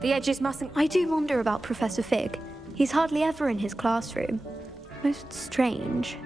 The edges mustn't... I do wonder about Professor Fig. He's hardly ever in his classroom. Most strange.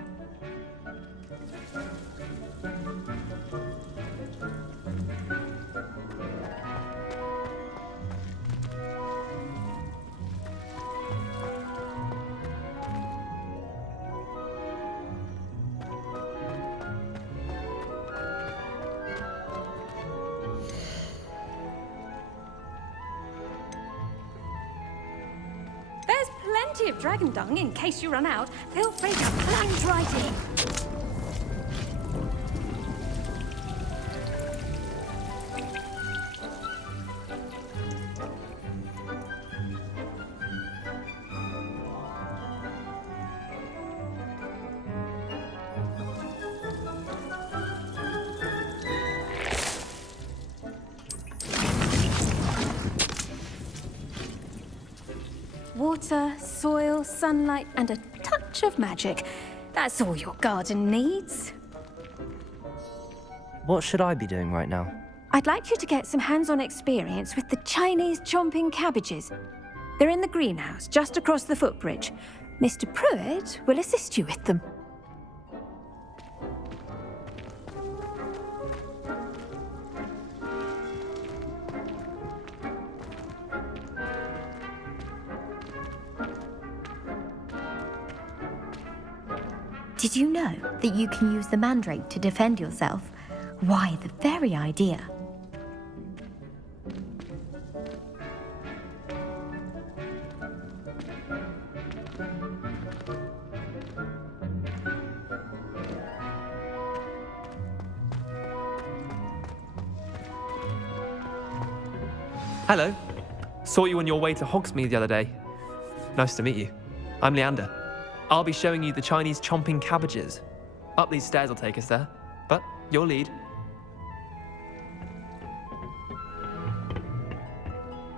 There's plenty of dragon dung in case you run out. Feel free to plunge right in. Water, soil, sunlight, and a touch of magic. That's all your garden needs. What should I be doing right now? I'd like you to get some hands-on experience with the Chinese chomping cabbages. They're in the greenhouse, just across the footbridge. Mr. Pruitt will assist you with them. Did you know that you can use the mandrake to defend yourself? Why, the very idea. Hello. Saw you on your way to Hogsmeade the other day. Nice to meet you. I'm Leander. I'll be showing you the Chinese chomping cabbages. Up these stairs will take us there, but your lead.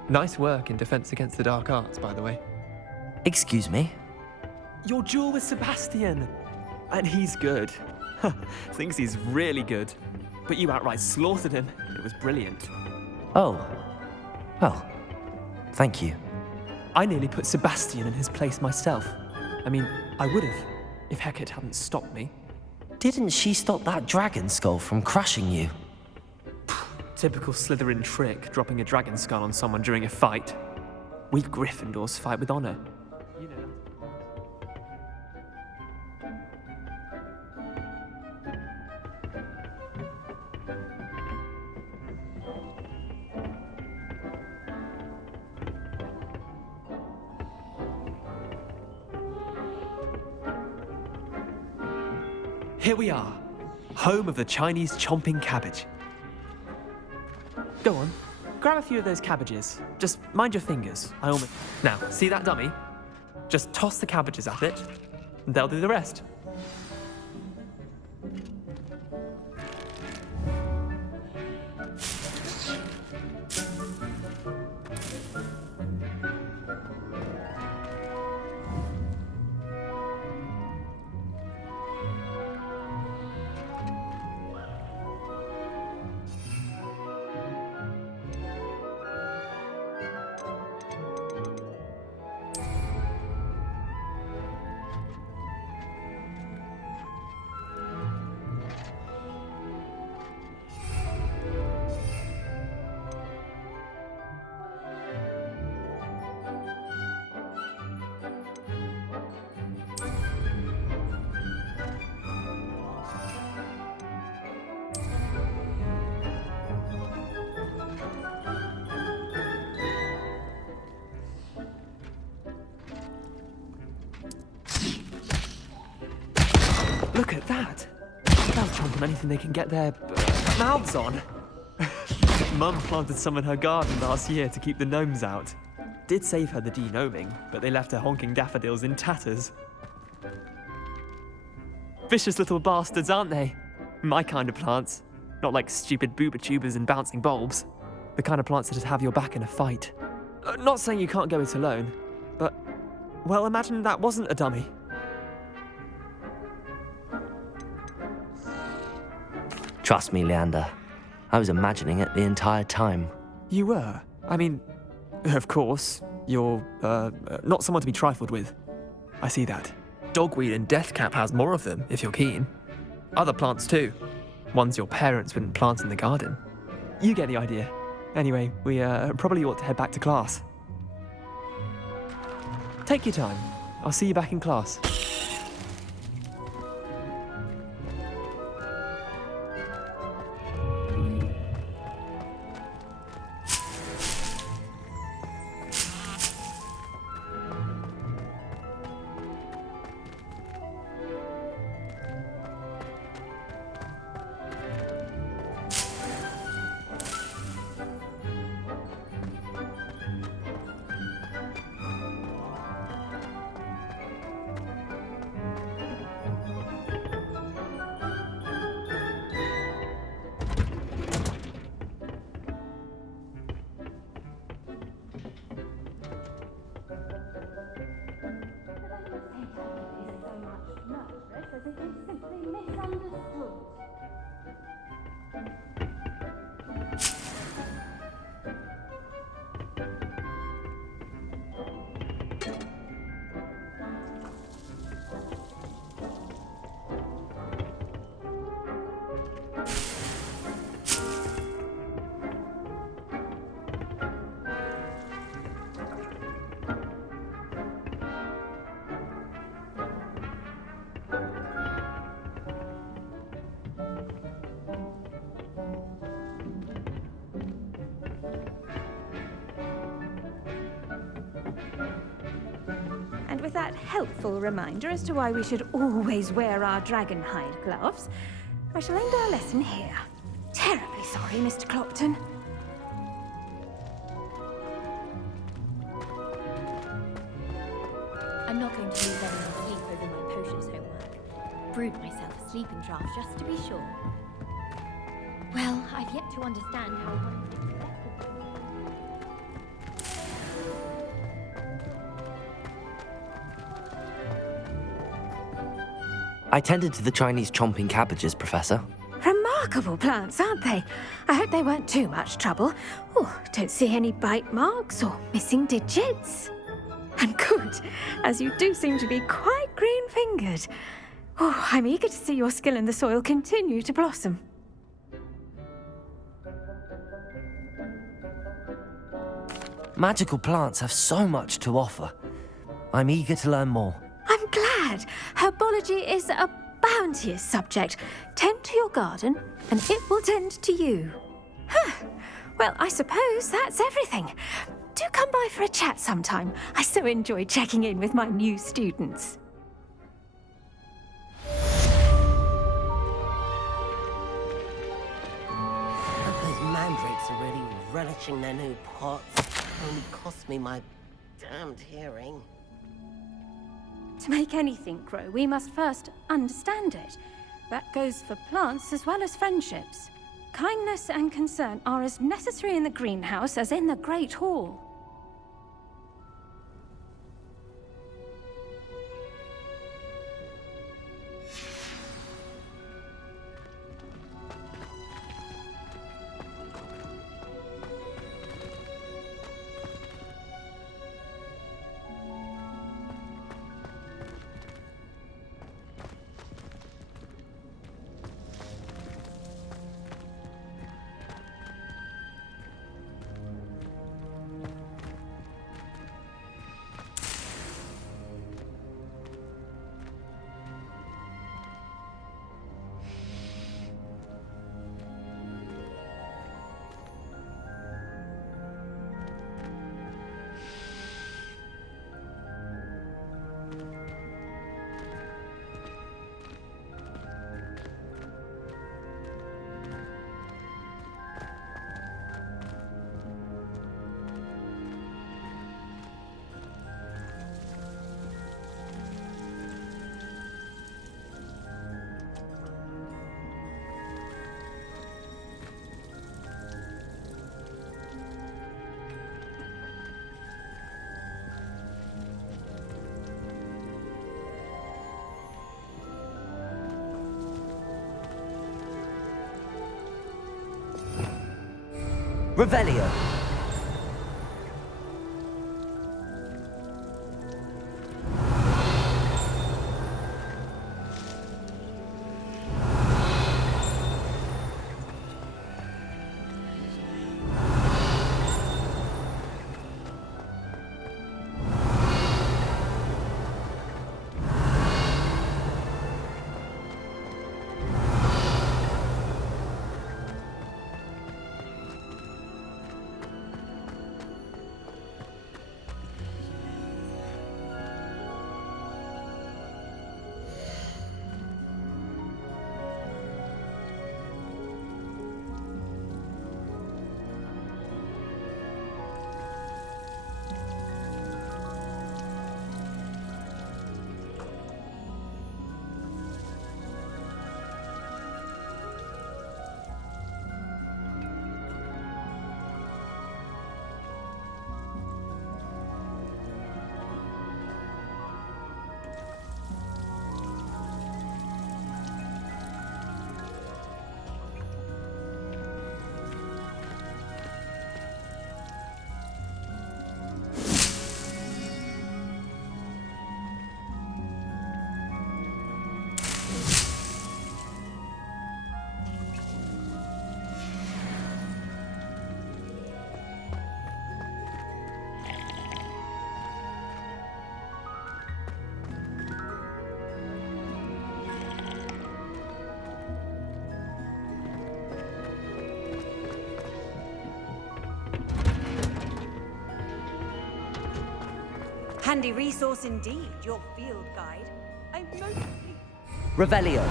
Nice work in Defense Against the Dark Arts, by the way. Excuse me? Your duel with Sebastian. And he's good. Thinks he's really good. But you outright slaughtered him. It was brilliant. Oh. Well, thank you. I nearly put Sebastian in his place myself. I mean, I would have, if Hecate hadn't stopped me. Didn't she stop that dragon skull from crushing you? Typical Slytherin trick, dropping a dragon skull on someone during a fight. We Gryffindors fight with honor. You know that. Here we are, home of the Chinese chomping cabbage. Go on, grab a few of those cabbages. Just mind your fingers. Now, see that dummy? Just toss the cabbages at it, and they'll do the rest. Look at that! They'll chomp on anything they can get their mouths on. Mum planted some in her garden last year to keep the gnomes out. Did save her the de-gnoming, but they left her honking daffodils in tatters. Vicious little bastards, aren't they? My kind of plants. Not like stupid booba tubers and bouncing bulbs. The kind of plants that'd have your back in a fight. Not saying you can't go it alone, but, well, imagine that wasn't a dummy. Trust me, Leander. I was imagining it the entire time. You were? I mean, Of course, you're, not someone to be trifled with. I see that. Dogweed and deathcap has more of them, if you're keen. Other plants too. Ones your parents wouldn't plant in the garden. You get the idea. Anyway, we probably ought to head back to class. Take your time. I'll see you back in class. And with that helpful reminder as to why we should always wear our dragon hide gloves, I shall end our lesson here. Terribly sorry, Mr. Clopton. I'm not going to use any more sleep over my potions homework. Brewed myself a sleeping draught just to be sure. Well, I've yet to understand how one would expect it. I tended to the Chinese chomping cabbages, Professor. Remarkable plants, aren't they? I hope they weren't too much trouble. Oh, don't see any bite marks or missing digits. And good, as you do seem to be quite green-fingered. Oh, I'm eager to see your skill in the soil continue to blossom. Magical plants have so much to offer. I'm eager to learn more. I'm glad. Herbology is a bounteous subject. Tend to your garden, and it will tend to you. Huh. Well, I suppose that's everything. Do come by for a chat sometime. I so enjoy checking in with my new students. Those mandrakes are really relishing their new pots. Only cost me my damned hearing. To make anything grow, we must first understand it. That goes for plants as well as friendships. Kindness and concern are as necessary in the greenhouse as in the Great Hall. Revelio. handy resource indeed, your field guide. I'm most pleased. Revelio.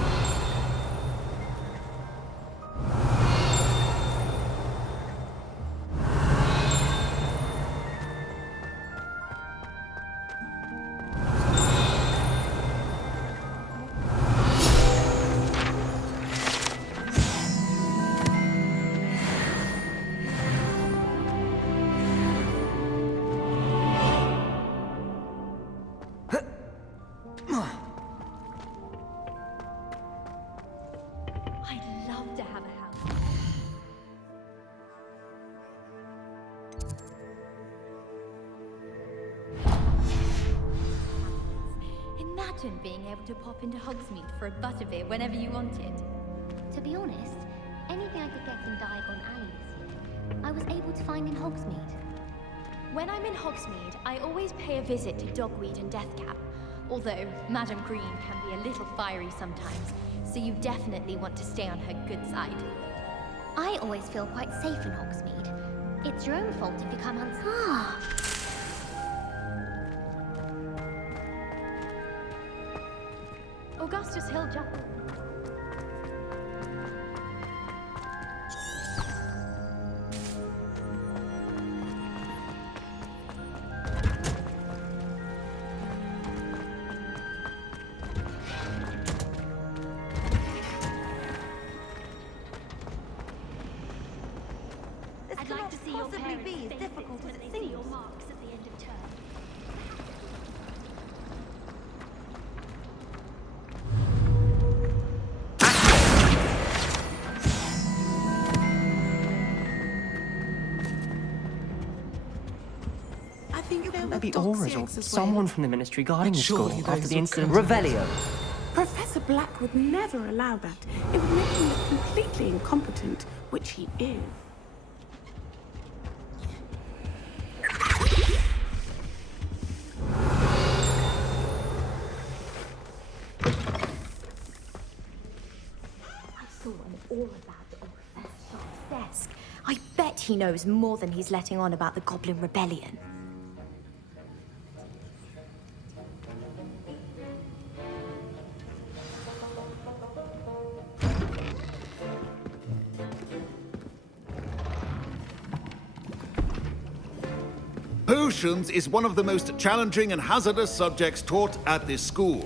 I'd love to have a house. Imagine being able to pop into Hogsmeade for a butterbeer whenever you wanted. To be honest, anything I could get in Diagon Alley this year, I was able to find in Hogsmeade. When I'm in Hogsmeade, I always pay a visit to Dogweed and Deathcap. Although Madame Green can be a little fiery sometimes, so you definitely want to stay on her good side. I always feel quite safe in Hogsmeade. It's your own fault if you come unsafe. Augustus Hill Chapel. I'd like to see your parents be as difficult as it seems. Your marks at the end of term. I think there Maybe were Aura's or dogs eggs as someone well. from the ministry guarding the school Surely after those the were incident. Revelio. Professor Black would never allow that. It would make him look completely incompetent, which he is. I saw an aura badge on Professor Sharp's desk. I bet he knows more than he's letting on about the Goblin Rebellion. Potions is one of the most challenging and hazardous subjects taught at this school.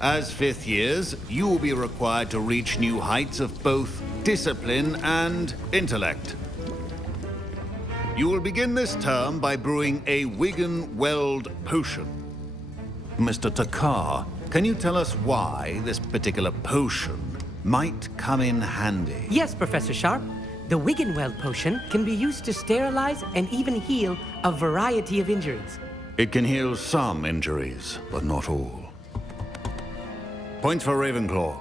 As fifth years, you will be required to reach new heights of both discipline and intellect. You will begin this term by brewing a Wigan-Weld potion. Mr. Takar, can you tell us why this particular potion might come in handy? Yes, Professor Sharp. The Wiggenweld potion can be used to sterilize and even heal a variety of injuries. It can heal some injuries, but not all. Points for Ravenclaw.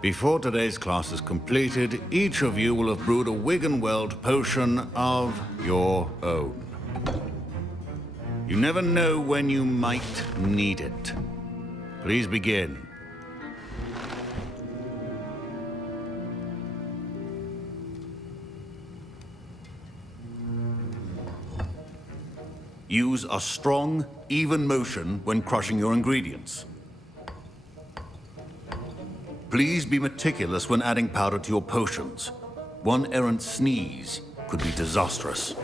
Before today's class is completed, each of you will have brewed a Wiggenweld potion of your own. You never know when you might need it. Please begin. Use a strong, even motion when crushing your ingredients. Please be meticulous when adding powder to your potions. One errant sneeze could be disastrous.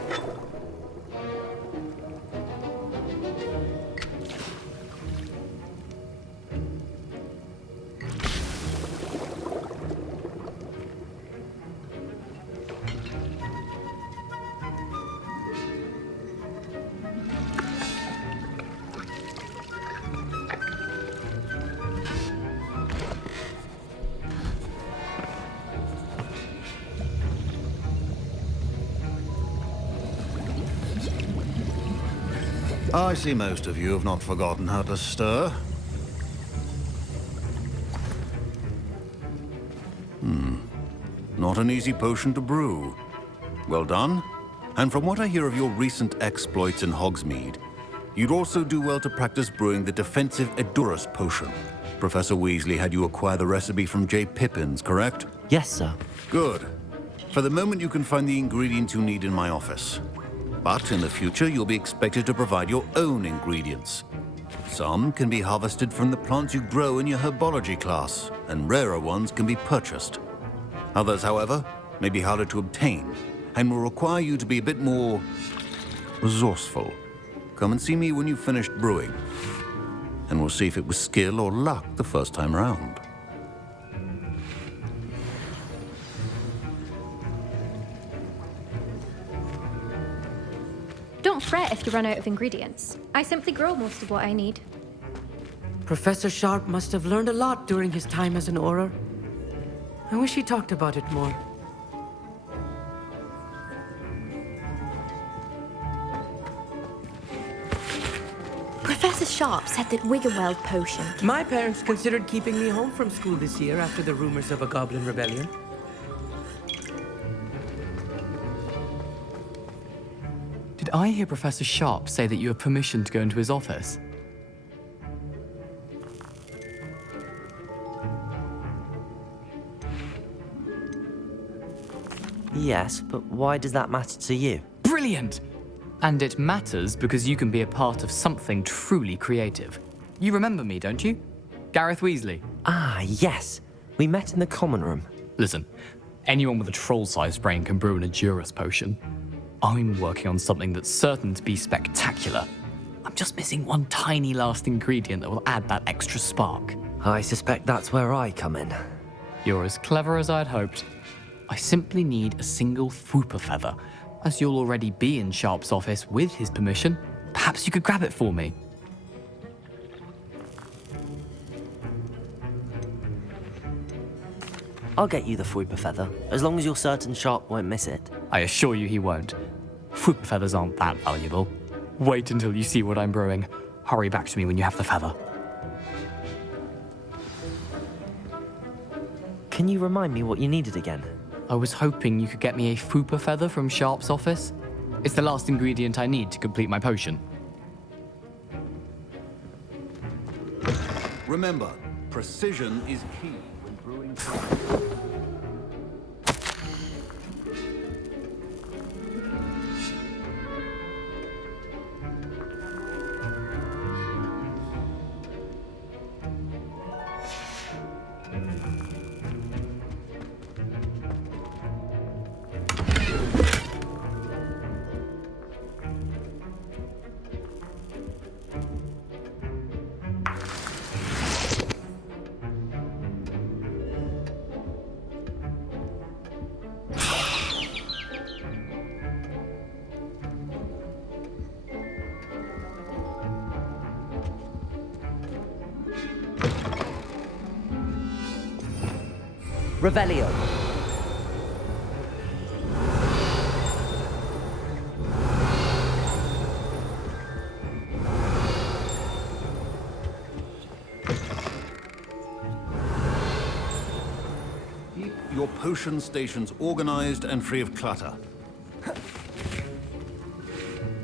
I see most of you have not forgotten how to stir. Not an easy potion to brew. Well done. And from what I hear of your recent exploits in Hogsmeade, you'd also do well to practice brewing the defensive Edurus potion. Professor Weasley had you acquire the recipe from J. Pippins, correct? Yes, sir. Good. For the moment, you can find the ingredients you need in my office. But in the future, you'll be expected to provide your own ingredients. Some can be harvested from the plants you grow in your herbology class, and rarer ones can be purchased. Others, however, may be harder to obtain, and will require you to be a bit more resourceful. Come and see me when you've finished brewing, and we'll see if it was skill or luck the first time round. Don't fret if you run out of ingredients. I simply grow most of what I need. Professor Sharp must have learned a lot during his time as an Auror. I wish he talked about it more. Professor Sharp said that Wiggenweld potion. My parents considered keeping me home from school this year after the rumors of a goblin rebellion. Did I hear Professor Sharp say that you have permission to go into his office? Yes, but why does that matter to you? Brilliant! And it matters because you can be a part of something truly creative. You remember me, don't you? Gareth Weasley. Ah, yes. We met in the common room. Listen, anyone with a troll-sized brain can brew an Adurus potion. I'm working on something that's certain to be spectacular. I'm just missing one tiny last ingredient that will add that extra spark. I suspect that's where I come in. You're as clever as I'd hoped. I simply need a single Fwooper feather. As you'll already be in Sharp's office with his permission, perhaps you could grab it for me. I'll get you the Fwooper feather, as long as you're certain Sharp won't miss it. I assure you he won't. Fwooper feathers aren't that valuable. Wait until you see what I'm brewing. Hurry back to me when you have the feather. Can you remind me what you needed again? I was hoping you could get me a Fwooper feather from Sharp's office. It's the last ingredient I need to complete my potion. Remember, precision is key when brewing. Revelio. Keep your potion stations organized and free of clutter.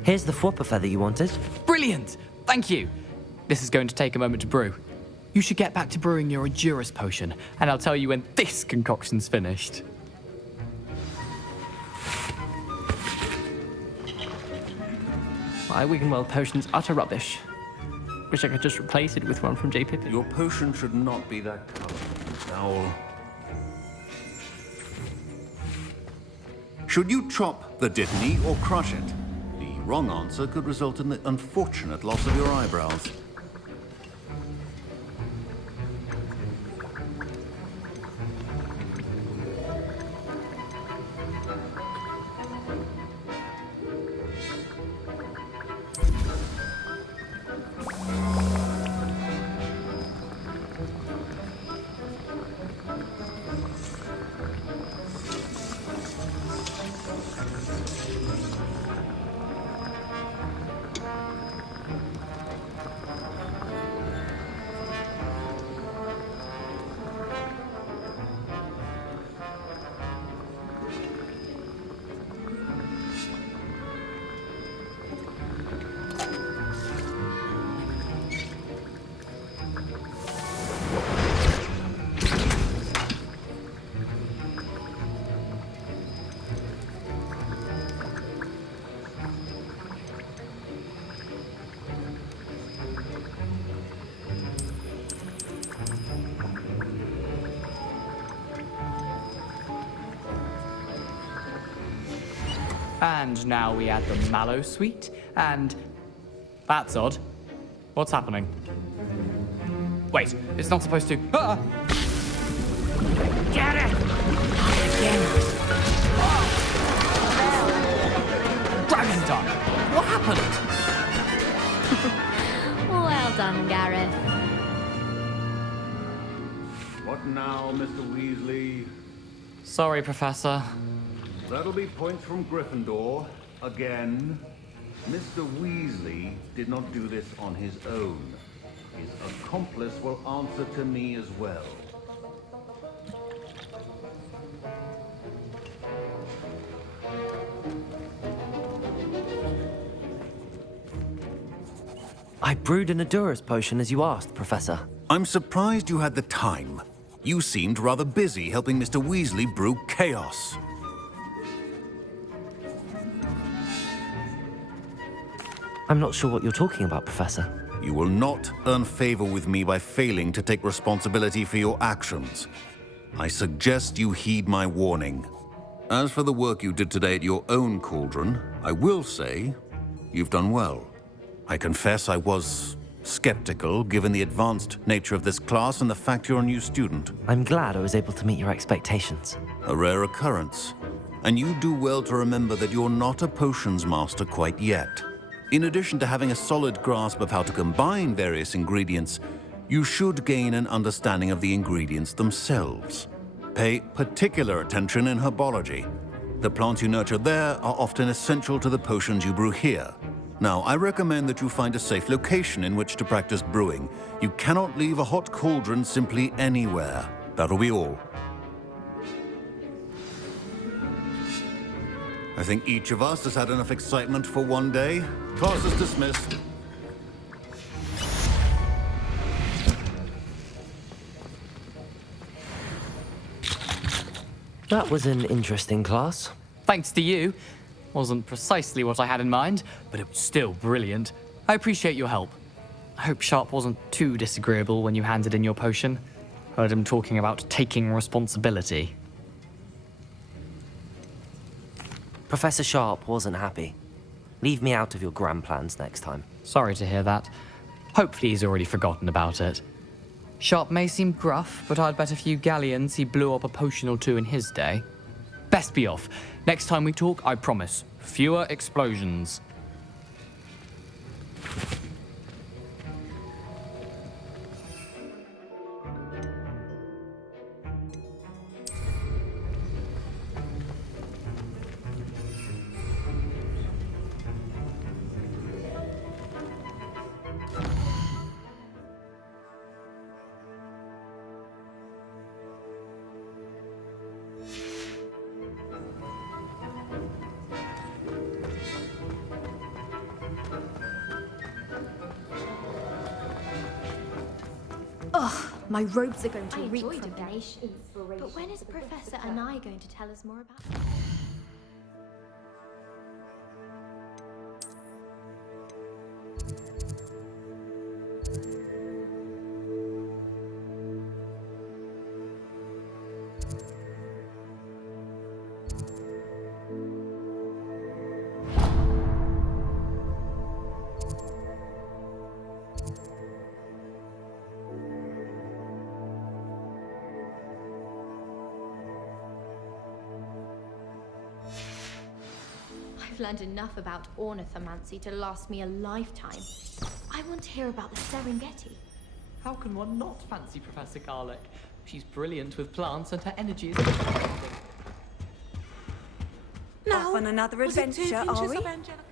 Here's the Fwooper feather you wanted. Brilliant! Thank you! This is going to take a moment to brew. You should get back to brewing your Adurus potion, and I'll tell you when this concoction's finished. My Wiggenweld potion's utter rubbish. Wish I could just replace it with one from J. Pippin. Your potion should not be that color. Foul. Should you chop the dittany or crush it? The wrong answer could result in the unfortunate loss of your eyebrows. And now we add the mallow sweet, and... That's odd. What's happening? Wait, it's not supposed to... Ah! Get it! Dragon's done! What happened? Well done, Gareth. What now, Mr. Weasley? Sorry, Professor. That'll be points from Gryffindor. Again. Mr. Weasley did not do this on his own. His accomplice will answer to me as well. I brewed an Adurus potion as you asked, Professor. I'm surprised you had the time. You seemed rather busy helping Mr. Weasley brew chaos. I'm not sure what you're talking about, Professor. You will not earn favor with me by failing to take responsibility for your actions. I suggest you heed my warning. As for the work you did today at your own cauldron, I will say you've done well. I confess I was skeptical, given the advanced nature of this class and the fact you're a new student. I'm glad I was able to meet your expectations. A rare occurrence. And you do well to remember that you're not a potions master quite yet. In addition to having a solid grasp of how to combine various ingredients, you should gain an understanding of the ingredients themselves. Pay particular attention in herbology. The plants you nurture there are often essential to the potions you brew here. Now, I recommend that you find a safe location in which to practice brewing. You cannot leave a hot cauldron simply anywhere. That'll be all. I think each of us has had enough excitement for one day. Class is dismissed. That was an interesting class. Thanks to you. Wasn't precisely what I had in mind, but it was still brilliant. I appreciate your help. I hope Sharp wasn't too disagreeable when you handed in your potion. Heard him talking about taking responsibility. Professor Sharp wasn't happy. Leave me out of your grand plans next time. Sorry to hear that. Hopefully he's already forgotten about it. Sharp may seem gruff, but I'd bet a few galleons he blew up a potion or two in his day. Best be off. Next time we talk, I promise, fewer explosions. My robes are going to reek enjoyed from it, donation. But when is Professor Anai going to tell us more about it? I've learned enough about ornithomancy to last me a lifetime. I want to hear about the Serengeti. How can one not fancy Professor Garlick? She's brilliant with plants and her energy is... Now, Off on another was it adventure, 2 are pinches we? of Angelica?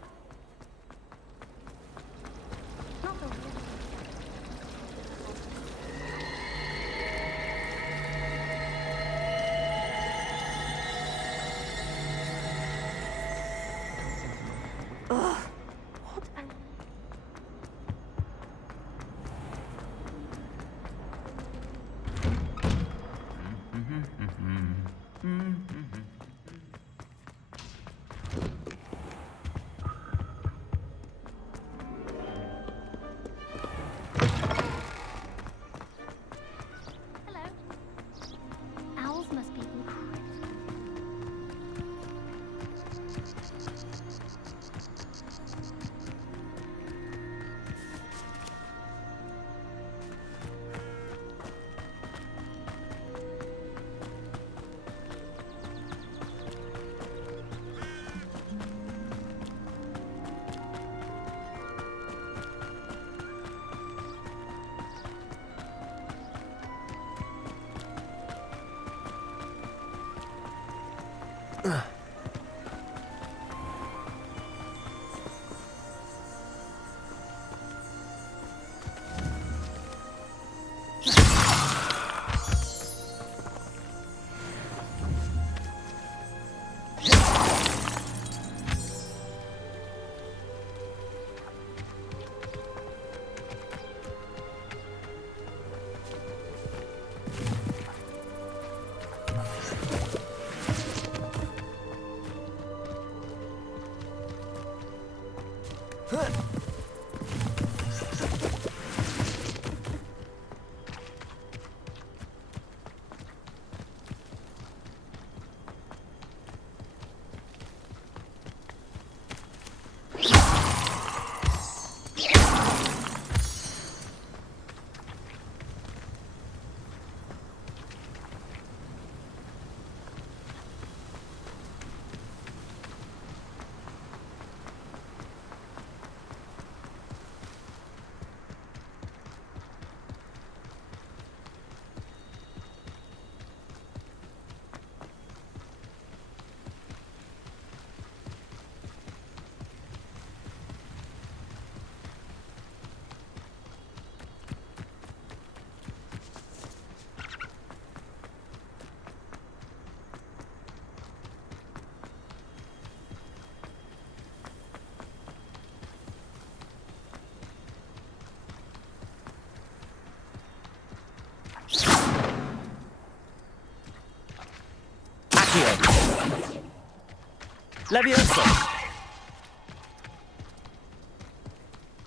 Leviosa!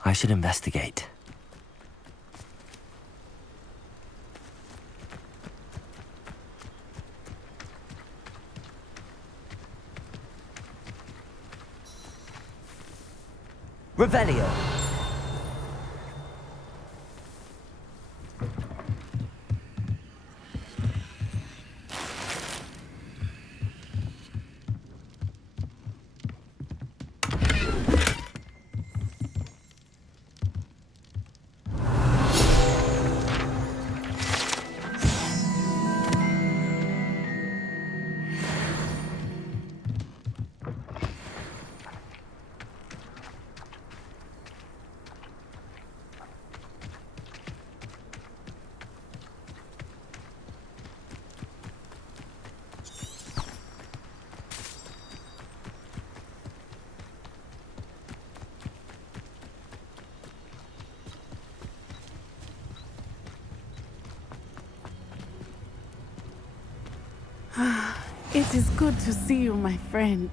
I should investigate. Revelio. It is good to see you, my friend.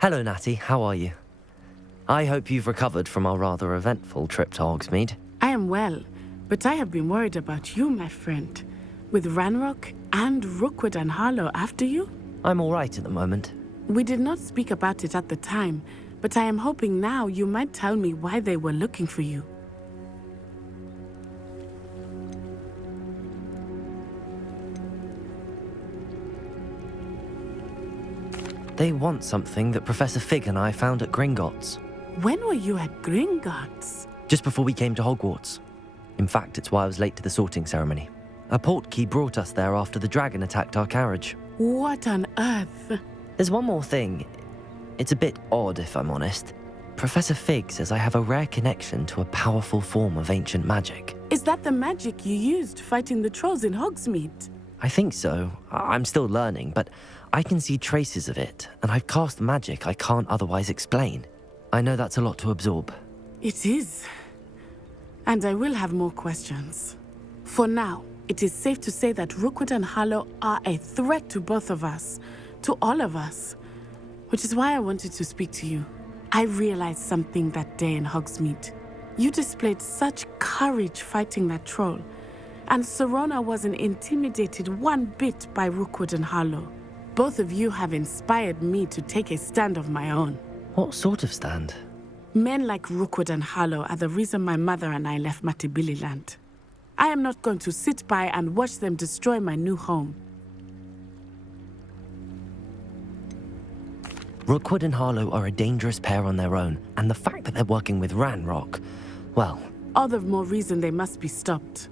Hello, Natty. How are you? I hope you've recovered from our rather eventful trip to Hogsmeade. I am well, but I have been worried about you, my friend. With Ranrock and Rookwood and Harlow after you? I'm all right at the moment. We did not speak about it at the time, but I am hoping now you might tell me why they were looking for you. They want something that Professor Fig and I found at Gringotts. When were you at Gringotts? Just before we came to Hogwarts. In fact, it's why I was late to the sorting ceremony. A portkey brought us there after the dragon attacked our carriage. What on earth? There's one more thing. It's a bit odd, if I'm honest. Professor Fig says I have a rare connection to a powerful form of ancient magic. Is that the magic you used fighting the trolls in Hogsmeade? I think so. I'm still learning, but I can see traces of it, and I've cast magic I can't otherwise explain. I know that's a lot to absorb. It is. And I will have more questions. For now, it is safe to say that Rookwood and Harlow are a threat to both of us, to all of us, which is why I wanted to speak to you. I realized something that day in Hogsmeade. You displayed such courage fighting that troll, and Serona wasn't intimidated one bit by Rookwood and Harlow. Both of you have inspired me to take a stand of my own. What sort of stand? Men like Rookwood and Harlow are the reason my mother and I left Matabeleland. I am not going to sit by and watch them destroy my new home. Rookwood and Harlow are a dangerous pair on their own, and the fact that they're working with Ranrock, well... All the more reason they must be stopped.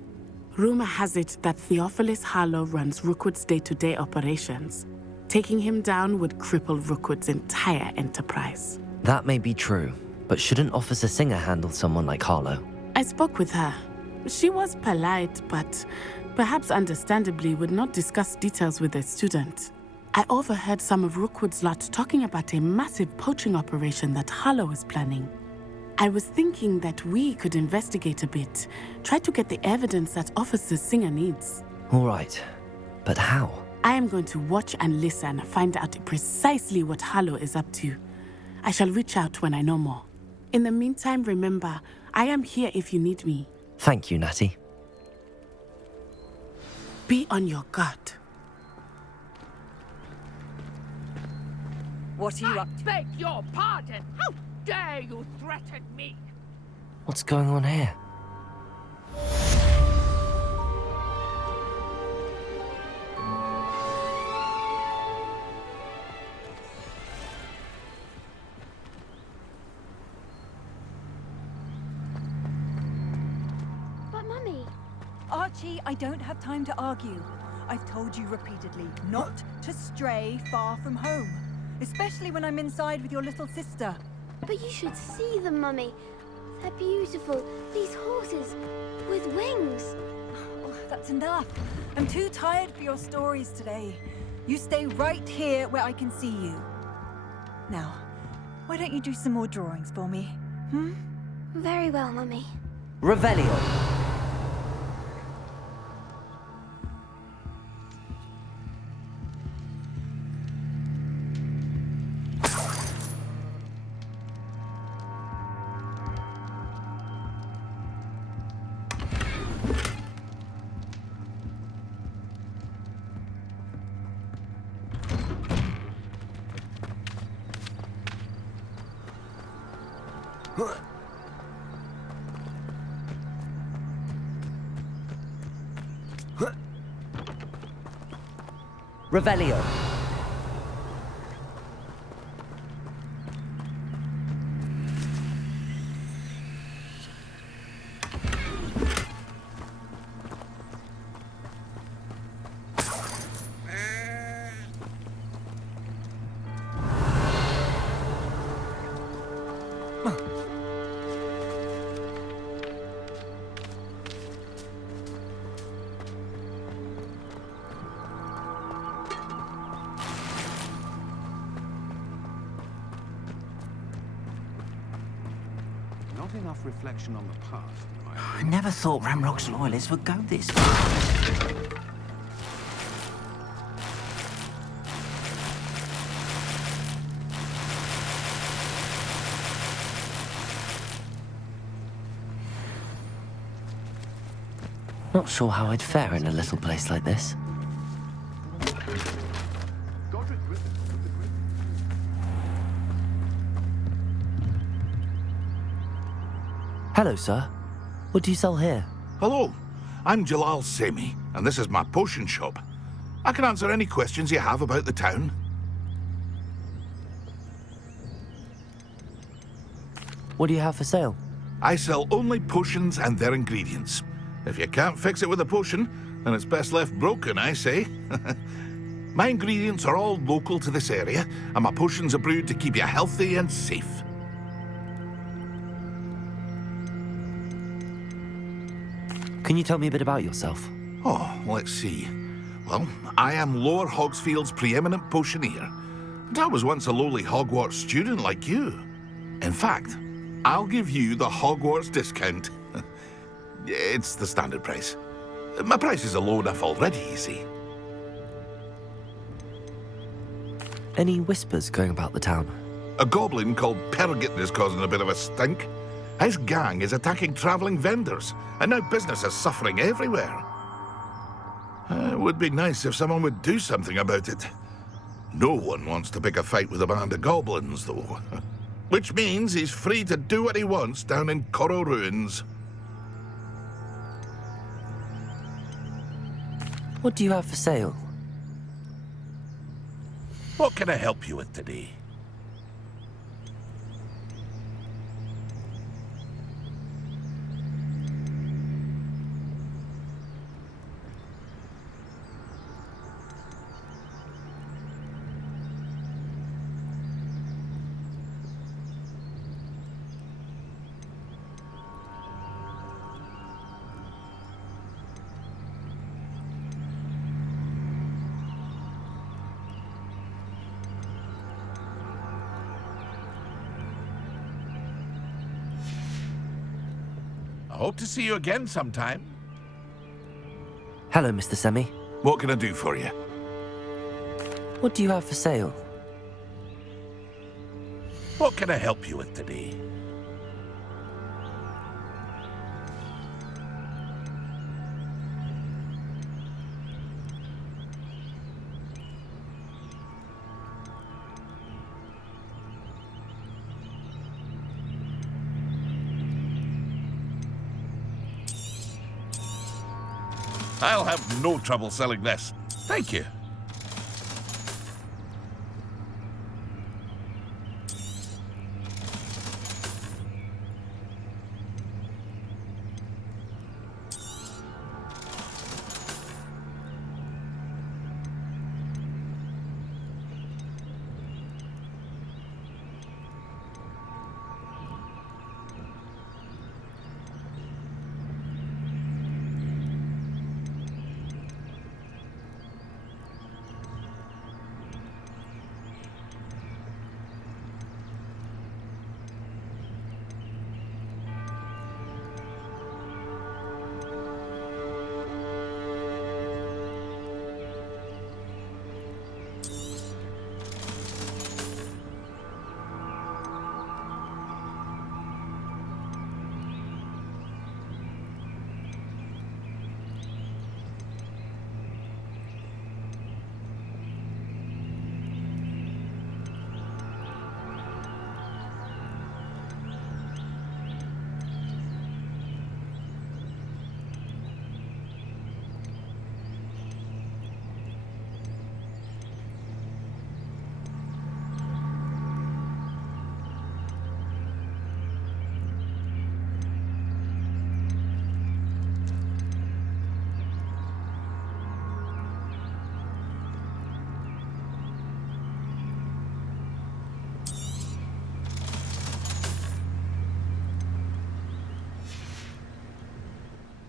Rumor has it that Theophilus Harlow runs Rookwood's day-to-day operations. Taking him down would cripple Rookwood's entire enterprise. That may be true, but shouldn't Officer Singer handle someone like Harlow? I spoke with her. She was polite, but perhaps understandably would not discuss details with a student. I overheard some of Rookwood's lot talking about a massive poaching operation that Harlow is planning. I was thinking that we could investigate a bit, try to get the evidence that Officer Singer needs. All right, but how? I am going to watch and listen, find out precisely what Harlow is up to. I shall reach out when I know more. In the meantime, remember, I am here if you need me. Thank you, Natty. Be on your guard. What are you up to? Beg your pardon! How dare you threaten me? What's going on here? But Mummy... Archie, I don't have time to argue. I've told you repeatedly not to stray far from home. Especially when I'm inside with your little sister. But you should see them, Mummy. They're beautiful. These horses with wings. Oh, that's enough. I'm too tired for your stories today. You stay right here where I can see you. Now, why don't you do some more drawings for me? Very well, Mummy. Revelio. Revelio. Not enough reflection on the past. I never thought Ramrock's loyalists would go this far. Not sure how I'd fare in a little place like this. Hello, sir. What do you sell here? Hello, I'm Jalal Semi, and this is my potion shop. I can answer any questions you have about the town. What do you have for sale? I sell only potions and their ingredients. If you can't fix it with a potion, then it's best left broken, I say. My ingredients are all local to this area, and my potions are brewed to keep you healthy and safe. Can you tell me a bit about yourself? Oh, let's see. Well, I am Lower Hogsfield's preeminent potioneer. And I was once a lowly Hogwarts student like you. In fact, I'll give you the Hogwarts discount. It's the standard price. My prices are low enough already, you see. Any whispers going about the town? A goblin called Pergit is causing a bit of a stink. His gang is attacking travelling vendors, and now business is suffering everywhere. It would be nice if someone would do something about it. No one wants to pick a fight with a band of goblins, though. Which means he's free to do what he wants down in Corro Ruins. What do you have for sale? What can I help you with today? I hope to see you again sometime. Hello, Mr. Semi. What can I do for you? What do you have for sale? What can I help you with today? I'll have no trouble selling this. Thank you.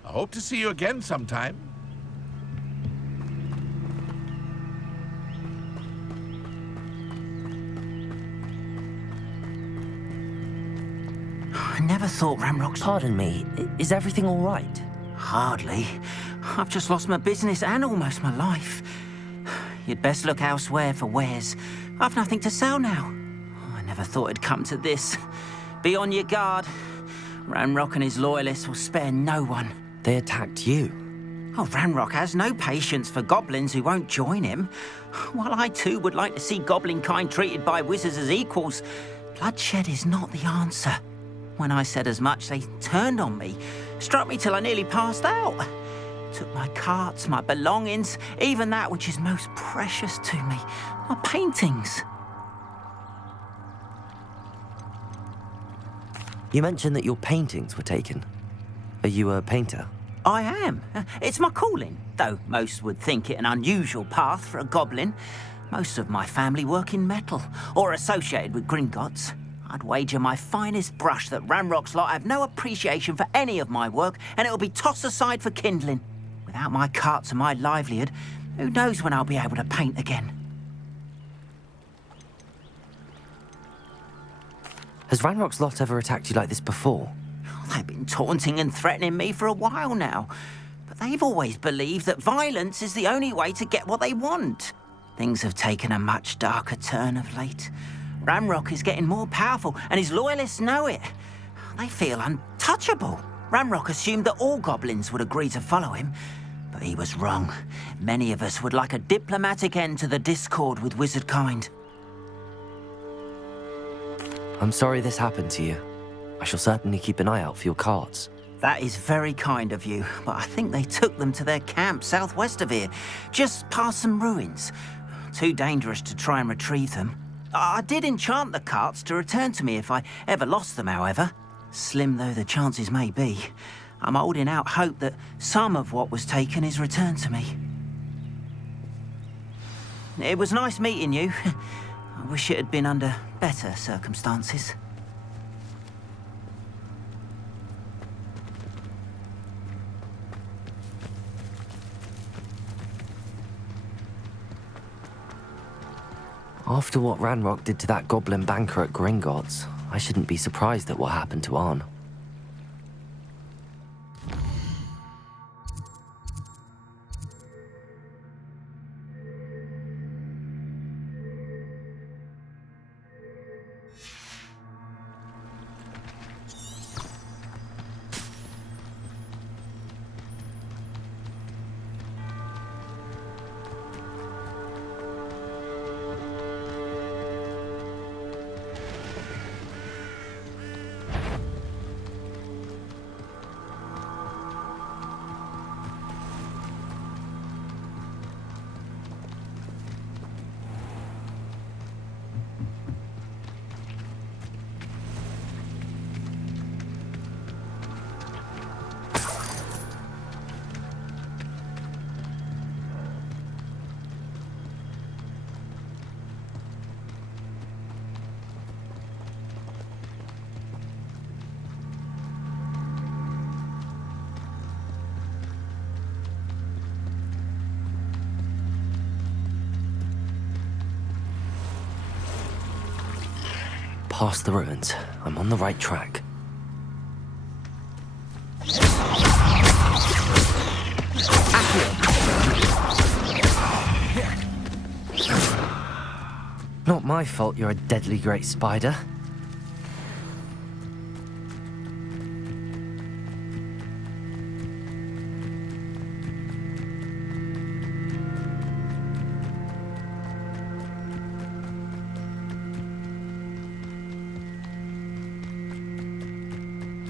I hope to see you again sometime. I never thought Ramrock's... Pardon me, is everything all right? Hardly. I've just lost my business and almost my life. You'd best look elsewhere for wares. I've nothing to sell now. I never thought it'd come to this. Be on your guard. Ramrock and his loyalists will spare no one. They attacked you. Oh, Ramrock has no patience for goblins who won't join him. While I too would like to see goblin kind treated by wizards as equals, bloodshed is not the answer. When I said as much, they turned on me, struck me till I nearly passed out. Took my carts, my belongings, even that which is most precious to me, my paintings. You mentioned that your paintings were taken. Are you a painter? I am. It's my calling, though most would think it an unusual path for a goblin. Most of my family work in metal, or associated with Gringotts. I'd wager my finest brush that Ramrock's lot have no appreciation for any of my work, and it'll be tossed aside for kindling. Without my carts and my livelihood, who knows when I'll be able to paint again? Has Ranrock's lot ever attacked you like this before? They've been taunting and threatening me for a while now. But they've always believed that violence is the only way to get what they want. Things have taken a much darker turn of late. Ramrock is getting more powerful, and his loyalists know it. They feel untouchable. Ramrock assumed that all goblins would agree to follow him, but he was wrong. Many of us would like a diplomatic end to the discord with wizard kind. I'm sorry this happened to you. I shall certainly keep an eye out for your carts. That is very kind of you, but I think they took them to their camp southwest of here, just past some ruins. Too dangerous to try and retrieve them. I did enchant the carts to return to me if I ever lost them, however. Slim though the chances may be, I'm holding out hope that some of what was taken is returned to me. It was nice meeting you. I wish it had been under better circumstances. After what Ranrock did to that goblin banker at Gringotts, I shouldn't be surprised at what happened to Arn. past the ruins. I'm on the right track. Not my fault you're a deadly great spider.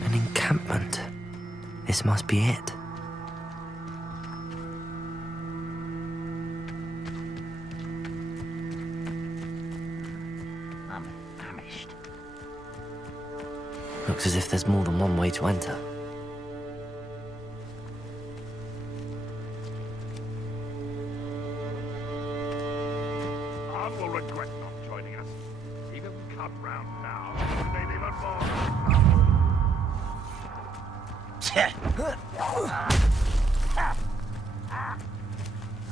An encampment. This must be it. I'm famished. Looks as if there's more than one way to enter. I will regret not joining us. He doesn't come round now. He made even more.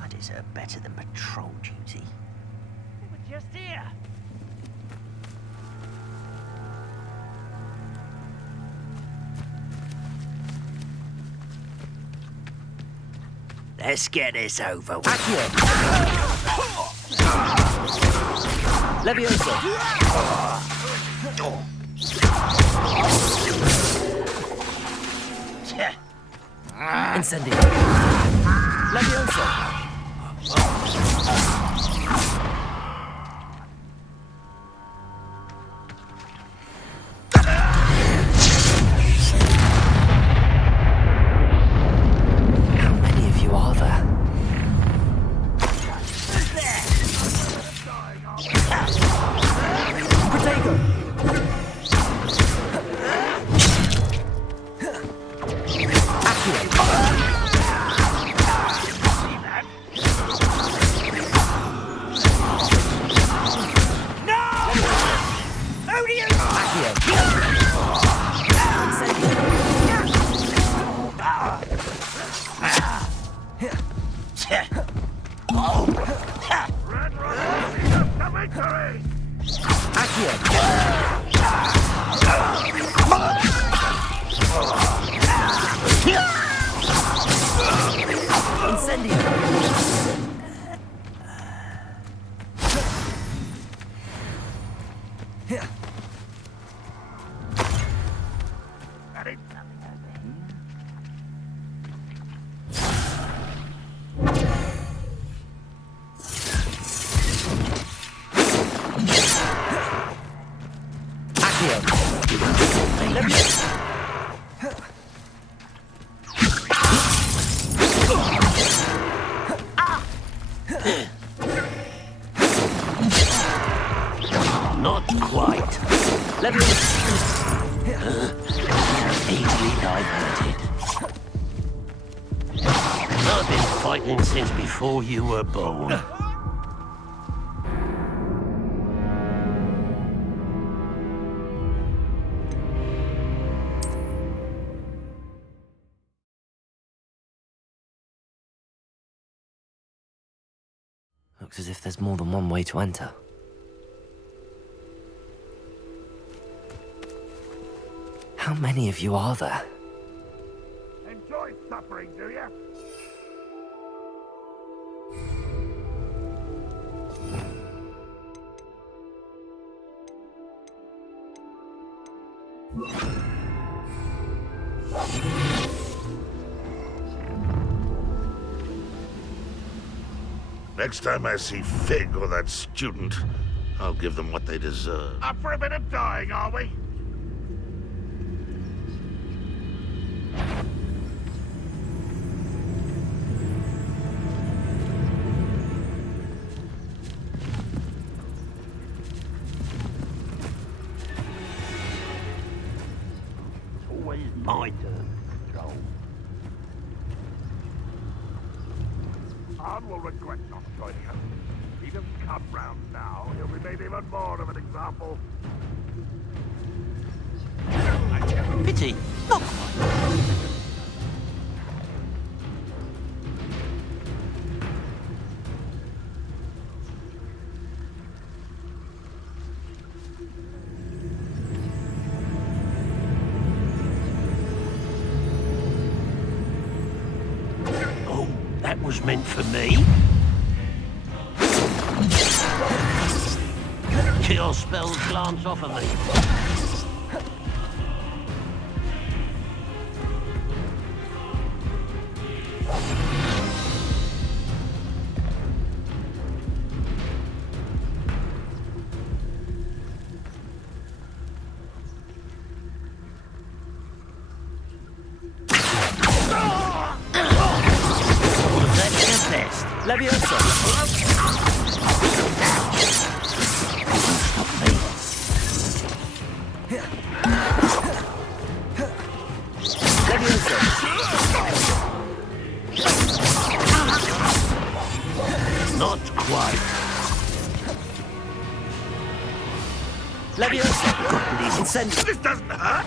I deserve better than patrol duty. We were just here. Let's get this over with. Levioso! Incendio! Levioso! How many of you are there? Not quite. Easily diverted. I've been fighting since before you were born. Looks as if there's more than one way to enter. How many of you are there? Enjoy suffering, do you? Next time I see Fig or that student, I'll give them what they deserve. Up for a bit of dying, are we? Always my turn to control. Arn will regret not joining us. He doesn't come round now. He'll be made even more of an example. Pity. Not quite. was meant for me. Cure spells glance off of me. Leviosa! Leviosa! Not quite. Leviosa! Incendiary. This doesn't hurt.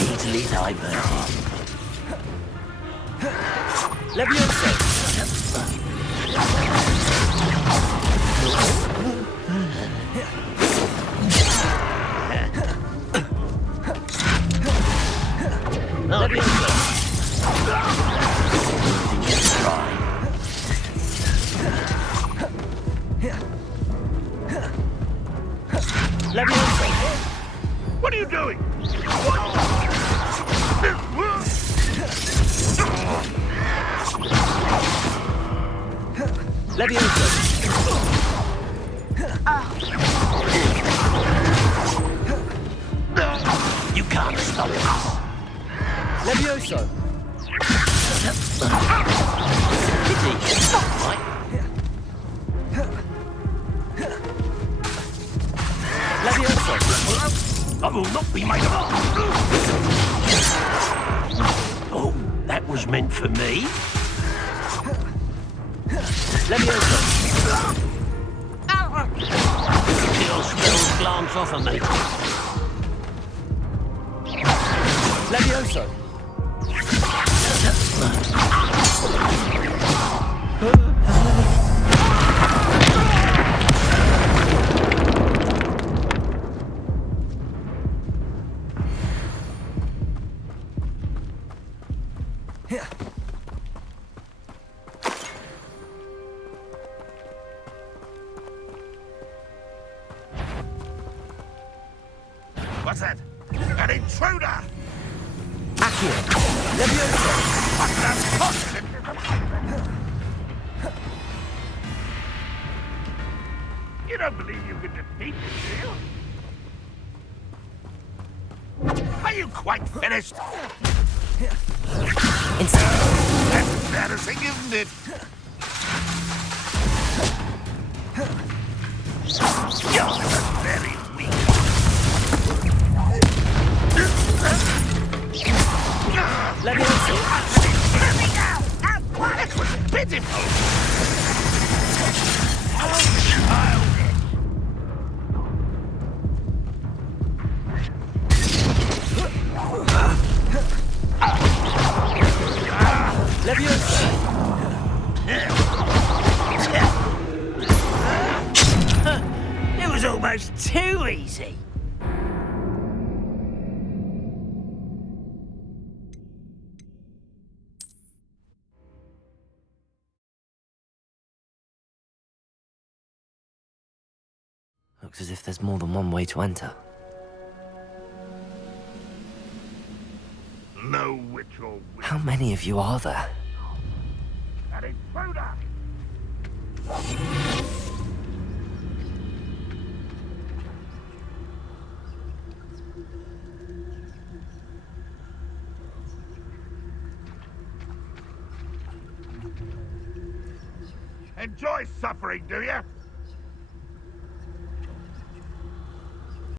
Easily diverted. Leviosa! Leviosa! What are you doing? Leviosa! You can't stop us. Leviosa! Pity. Right? Leviosa! I will not be made of. Oh, that was meant for me. Leviosa! Your spells glance off of me. Leviosa! What's that? An intruder! Accio! Leviosa! What's that? You don't believe you can defeat me, do you? Are you quite finished? That's embarrassing, isn't it? You're very weak. Leviosa! That was pitiful! Childish! Leviosa! It was almost too easy. Looks as if there's more than one way to enter. No witch or witch. How many of you are there? An intruder! Enjoy suffering, do you?